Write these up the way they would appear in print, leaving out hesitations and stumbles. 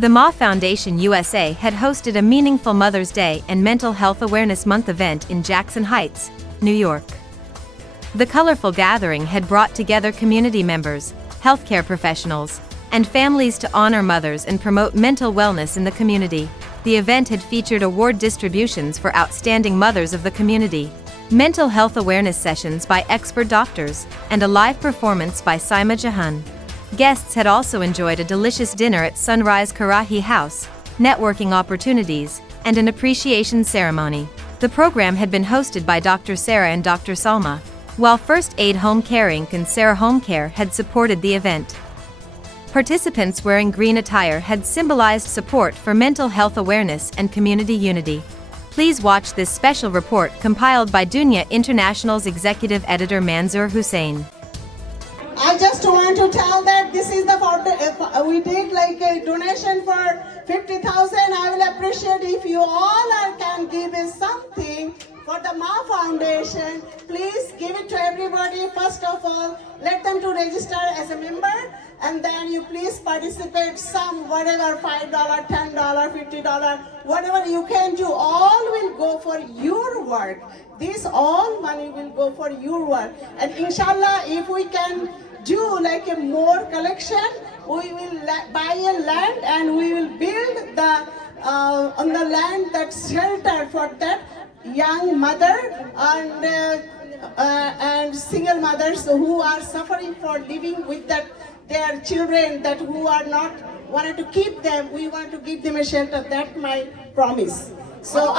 The Ma Foundation USA had hosted a meaningful Mother's Day and Mental Health Awareness Month event in Jackson Heights, New York. The colorful gathering had brought together community members, healthcare professionals, and families to honor mothers and promote mental wellness in the community. The event had featured award distributions for outstanding mothers of the community, mental health awareness sessions by expert doctors, and a live performance by Saima Jahan. Guests had also enjoyed a delicious dinner at Sunrise Karahi House, networking opportunities, and an appreciation ceremony. The program had been hosted by Dr. Sarah and Dr. Salma, while First Aid Home Care Inc. and Sarah Home Care had supported the event. Participants wearing green attire had symbolized support for mental health awareness and community unity. Please watch this special report compiled by Dunya International's executive editor Manzoor Hussain. I just want to tell that this is we did like a donation for 50,000. I will appreciate if you all can give us something for the Ma Foundation. Please give it to everybody. First of all, let them to register as a member, and then you please participate some whatever, $5, $10, $50, whatever you can do. All will go for your work. This all money will go for your work. And inshallah, if we can do like a more collection, we will buy a land and we will build the on the land that shelter for that young mother and single mothers who are suffering for living with their children that who are not wanted to keep them. We want to give them a shelter. That's my promise. So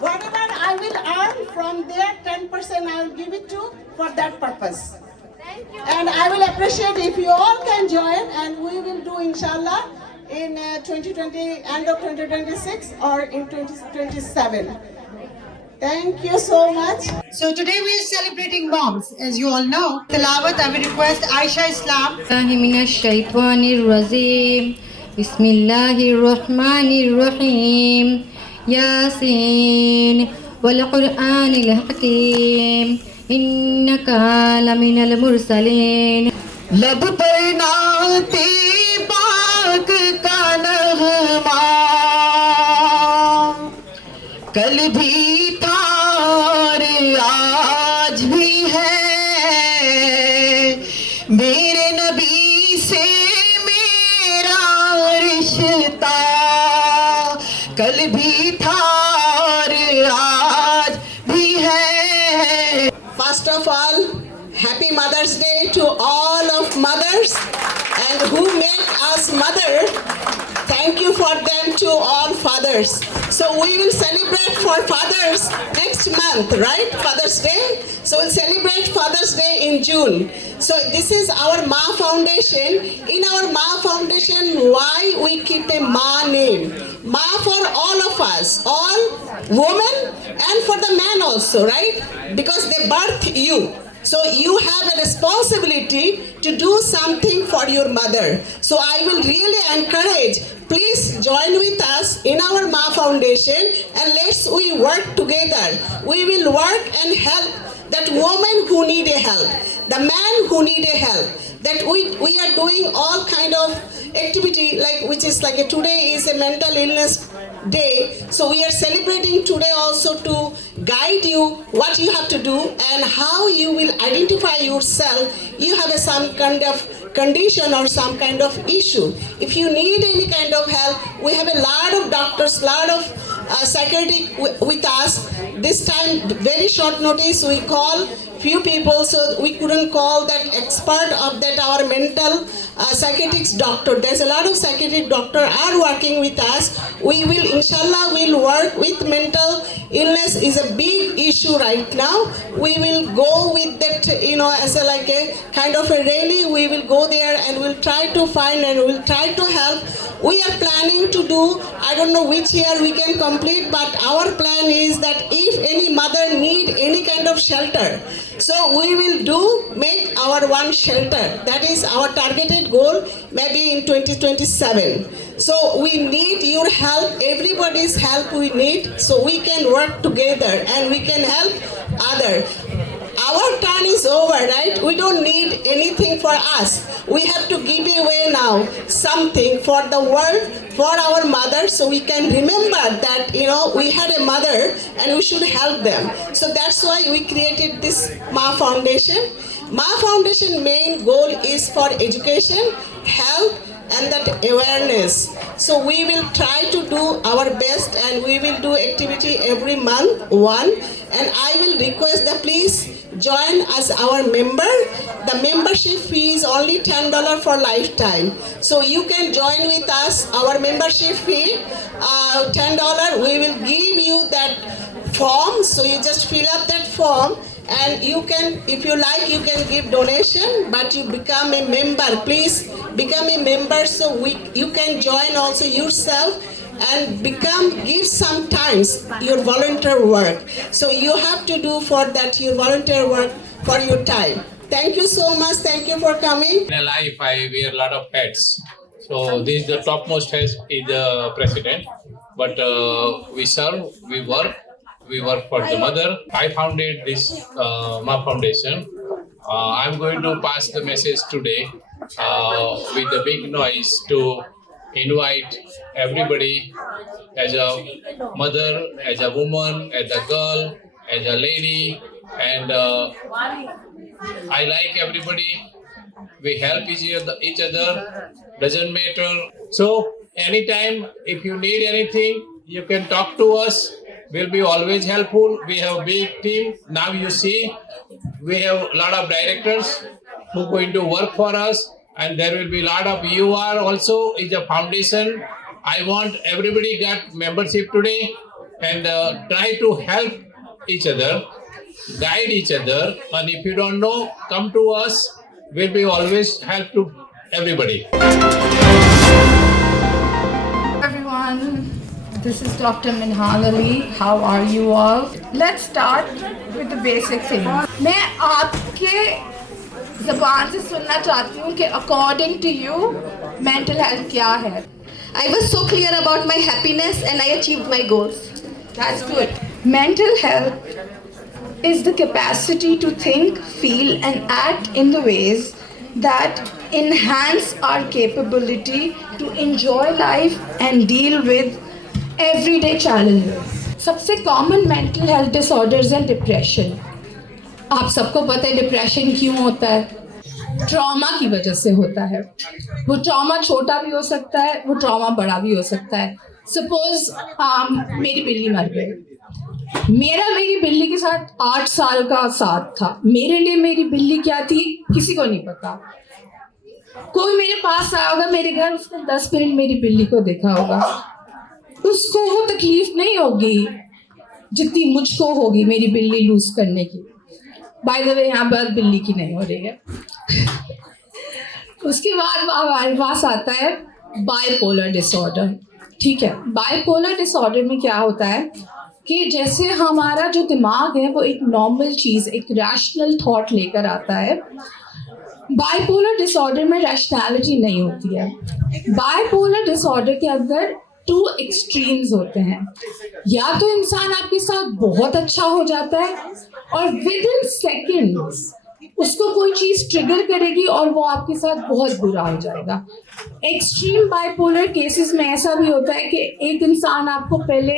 whatever I will earn from there, 10% I will give it to for that purpose. Thank you. And I will appreciate if you all can join, and we will do inshallah in 2020, end of 2026 or in 2027. Thank you so much. So today we are celebrating moms, as you all know. Tilawat, I will request Aisha Islam. Bismillahirrahmanirrahim. Yasin wal Qur'anil Hakim. Innaka laminal mursalin. लब पर नाते पाक का नगमा कल भी था और आज भी है मेरे नबी से मेरा रिश्ता कल भी था और आज भी है. First of all, Happy Mother's Day to all of mothers and who make us mother. Thank you for them to all fathers. So we will celebrate for fathers next month, right? Father's Day. So we'll celebrate Father's Day in June. So this is our Ma Foundation. In our Ma Foundation, why we keep a Ma name? Ma for all of us, all women and for the men also, right? Because they birth you. So you have a responsibility to do something for your mother. So I will really encourage, please join with us in our Ma Foundation and we work together. We will work and help that woman who need a help, the man who need a help. That we are doing all kind of activity which is like today is a mental illness day. So we are celebrating today also to guide you what you have to do and how you will identify yourself. You have some kind of condition or some kind of issue. If you need any kind of help, we have a lot of doctors, lot of psychiatric with us. This time, very short notice, we call few people, so we couldn't call that expert of that our mental psychiatric doctor. There's a lot of psychiatric doctor are working with us. We will, inshallah, will work with mental illness is a big issue right now. We will go with that, as a kind of a rally. We will go there and we'll try to find and we'll try to help. We are planning to do, I don't know which year we can complete, but our plan is that if any mother need any kind of shelter, so we will make our one shelter. That is our targeted goal, maybe in 2027. So we need your help, everybody's help we need, so we can work together and we can help others. Our turn is over, right? We don't need anything for us. we have to give away now something for the world, for our mothers, so we can remember that, we had a mother and we should help them. So that's why we created this Ma Foundation. Ma Foundation main goal is for education, health, and that awareness. So we will try to do our best, and we will do activity every month, one. And I will request that please join as our member. The membership fee is only $10 for lifetime. So you can join with us. Our membership fee, $10. We will give you that form. So you just fill up that form. And you can, if you like, you can give donation, but you become a member. Please become a member so you can join also yourself and give sometimes your volunteer work. So you have to do for that your volunteer work for your time. Thank you so much. Thank you for coming. In life, I wear a lot of hats. So this is the topmost hat is the president. But we serve, we work for the mother. I founded this Ma Foundation. I'm going to pass the message today with a big noise to invite everybody as a mother, as a woman, as a girl, as a lady, and I like everybody. We help each other, doesn't matter. So anytime if you need anything, you can talk to us. We'll be always helpful. We have a big team. Now you see, we have a lot of directors who are going to work for us, and there will be a lot of you are also is a foundation. I want everybody got membership today and try to help each other, guide each other, and if you don't know, come to us. We'll be always help to everybody. Everyone, this is Dr. Minhal Ali. How are you all? Let's start with the basic thing. मैं आपके ज़बान से सुनना चाहती हूँ कि according to you, mental health क्या है? I was so clear about my happiness and I achieved my goals. That's good. Mental health is the capacity to think, feel, and act in the ways that enhance our capability to enjoy life and deal with everyday challenges. सबसे common mental health disorders हैं depression. आप सबको पता है depression क्यों होता है? Trauma की वजह से होता है. वो ट्रॉमा छोटा भी हो सकता है, वो ट्रॉमा बड़ा भी हो सकता है. सपोज मेरी बिल्ली मर गई. मेरी बिल्ली के साथ 8 साल का साथ था. मेरे लिए मेरी बिल्ली क्या थी किसी को नहीं पता. कोई मेरे पास आया होगा मेरे घर, उसने 10 मिनट मेरी बिल्ली को देखा होगा, उसको वो तकलीफ नहीं होगी जितनी मुझको होगी मेरी बिल्ली लूज करने की. बाय द वे यहाँ बात बिल्ली की नहीं हो रही है. उसके बाद हमारे पास आता है बाइपोलर डिसऑर्डर. ठीक है, बाइपोलर डिसऑर्डर में क्या होता है कि जैसे हमारा जो दिमाग है वो एक नॉर्मल चीज़, एक रैशनल थॉट लेकर आता है. बाइपोलर डिसऑर्डर में रैशनैलिटी नहीं होती है. बाइपोलर डिसऑर्डर के अंदर 2 एक्सट्रीम्स होते हैं. या तो इंसान आपके साथ बहुत अच्छा हो जाता है और विद इन सेकेंड्स उसको कोई चीज़ ट्रिगर करेगी और वो आपके साथ बहुत बुरा हो जाएगा. एक्सट्रीम बाइपोलर केसेस में ऐसा भी होता है कि एक इंसान आपको पहले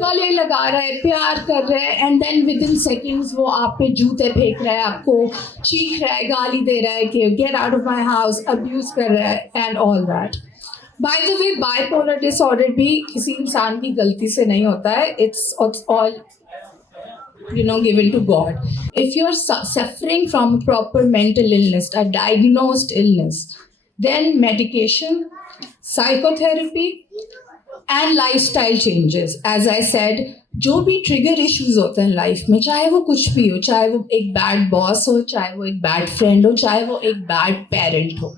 गले लगा रहा है, प्यार कर रहा है, and then within seconds वो आप पे जूते फेंक रहा है, आपको चीख रहा है, गाली दे रहा है कि get out of my house, abuse कर रहा है and all that. By the way bipolar disorder भी किसी इंसान की गलती से नहीं होता है. It's all given to God. If you're suffering from a proper mental illness, a diagnosed illness, then medication, psychotherapy, and lifestyle changes. As I said, जो भी ट्रिगर इश्यूज होते हैं लाइफ में, चाहे वो कुछ भी हो, चाहे वो एक बैड बॉस हो, चाहे वो एक बैड फ्रेंड हो, चाहे वो एक बैड पेरेंट हो,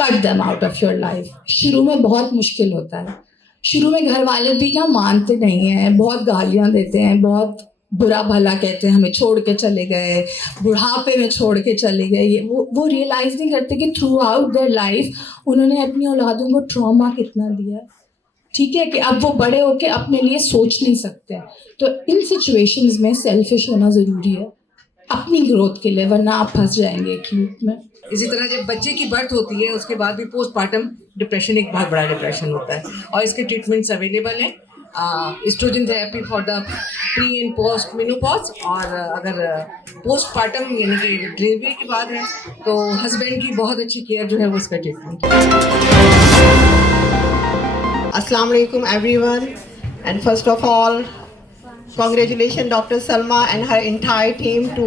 cut them out of your life. शुरू में बहुत मुश्किल होता है. शुरू में घर वाले भी ना मानते नहीं हैं, बहुत गालियाँ देते हैं, बहुत बुरा भला कहते हैं, हमें छोड़ के चले गए, बुढ़ापे में छोड़ के चले गए. वो रियलाइज़ नहीं करते कि थ्रू आउट देयर लाइफ उन्होंने अपनी औलादों को ट्रॉमा कितना दिया. ठीक है कि अब वो बड़े होके अपने लिए सोच नहीं सकते. तो इन सिचुएशंस में सेल्फिश होना ज़रूरी है. अपनी ग्रोथ के लिए, वरना आप फंस जाएंगे एक लूप में। इसी तरह जब बच्चे की बर्थ होती है उसके बाद भी पोस्टमार्टम डिप्रेशन एक बहुत बड़ा डिप्रेशन होता है और इसके ट्रीटमेंट्स अवेलेबल हैं। Oestrogen therapy for the pre and post menopause, और अगर पोस्टमार्टम यानी कि डिलीवरी के बाद है तो हस्बैंड की बहुत अच्छी केयर जो है वो इसका treatment. Assalamu alaikum everyone, and first of all congratulations Dr. Salma and her entire team to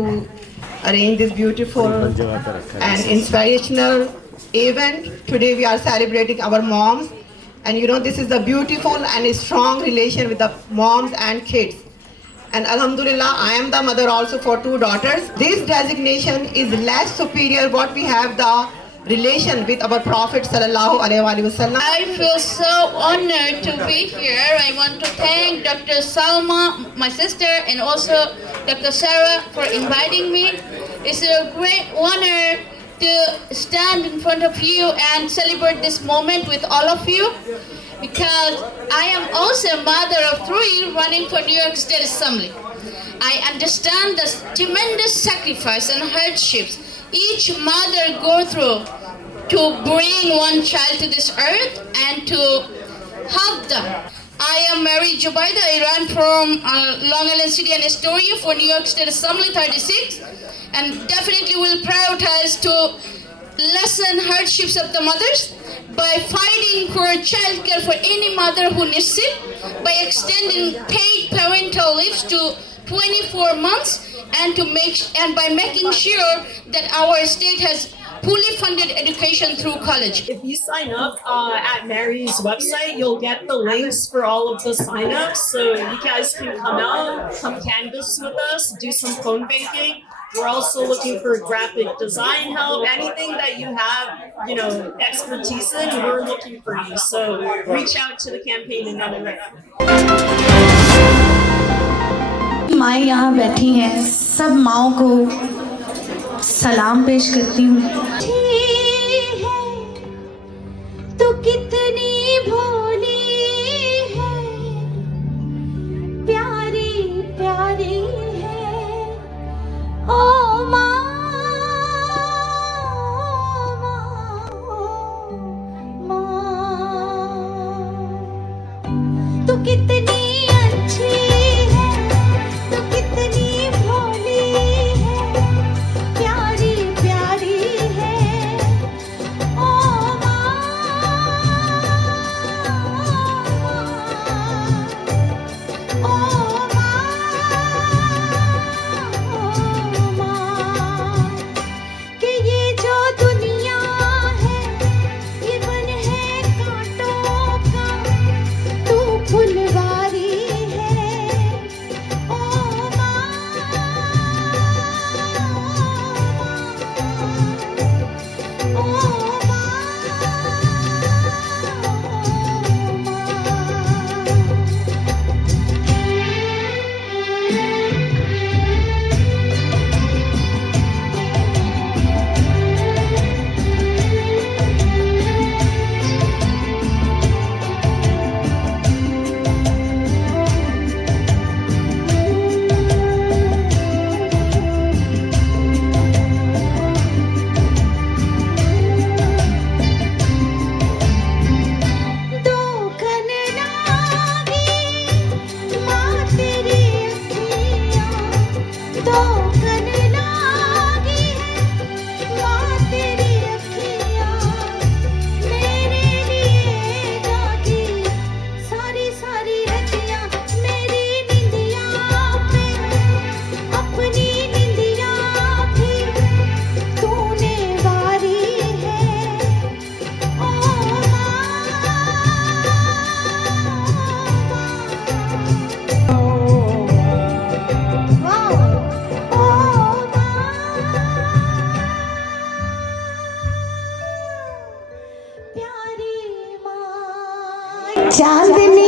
arrange this beautiful and inspirational event. Today we are celebrating our moms, and you know this is a beautiful and a strong relation with the moms and kids. And Alhamdulillah, I am the mother also for 2 daughters. This designation is less superior what we have the relation with our Prophet sallallahu alaihi wasallam. I feel so honored to be here. I want to thank Dr. Salma, my sister, and also Dr. Sarah for inviting me. It's a great honor to stand in front of you and celebrate this moment with all of you, because I am also a mother of 3 running for New York State Assembly. I understand the tremendous sacrifice and hardships each mother go through to bring one child to this earth and to help them. I am Mary Jubaida. I ran from Long Island City and Astoria for New York State Assembly 36, and definitely will prioritize to lessen hardships of the mothers by fighting for child care for any mother who needs it, by extending paid parental leaves to 24 months, and by making sure that our state has fully funded education through college. If you sign up at Mary's website, you'll get the links for all of the sign-ups, so you guys can come out, come canvas with us, do some phone banking. We're also looking for graphic design help. Anything that you have, you know, expertise in, we're looking for you. So reach out to the campaign in any way. माँ यहाँ बैठी हैं, सब माँओं को सलाम पेश करती हूँ। तो कितनी भोली है, प्यारी प्यारी है, ओ माँ, तो कितनी चांदनी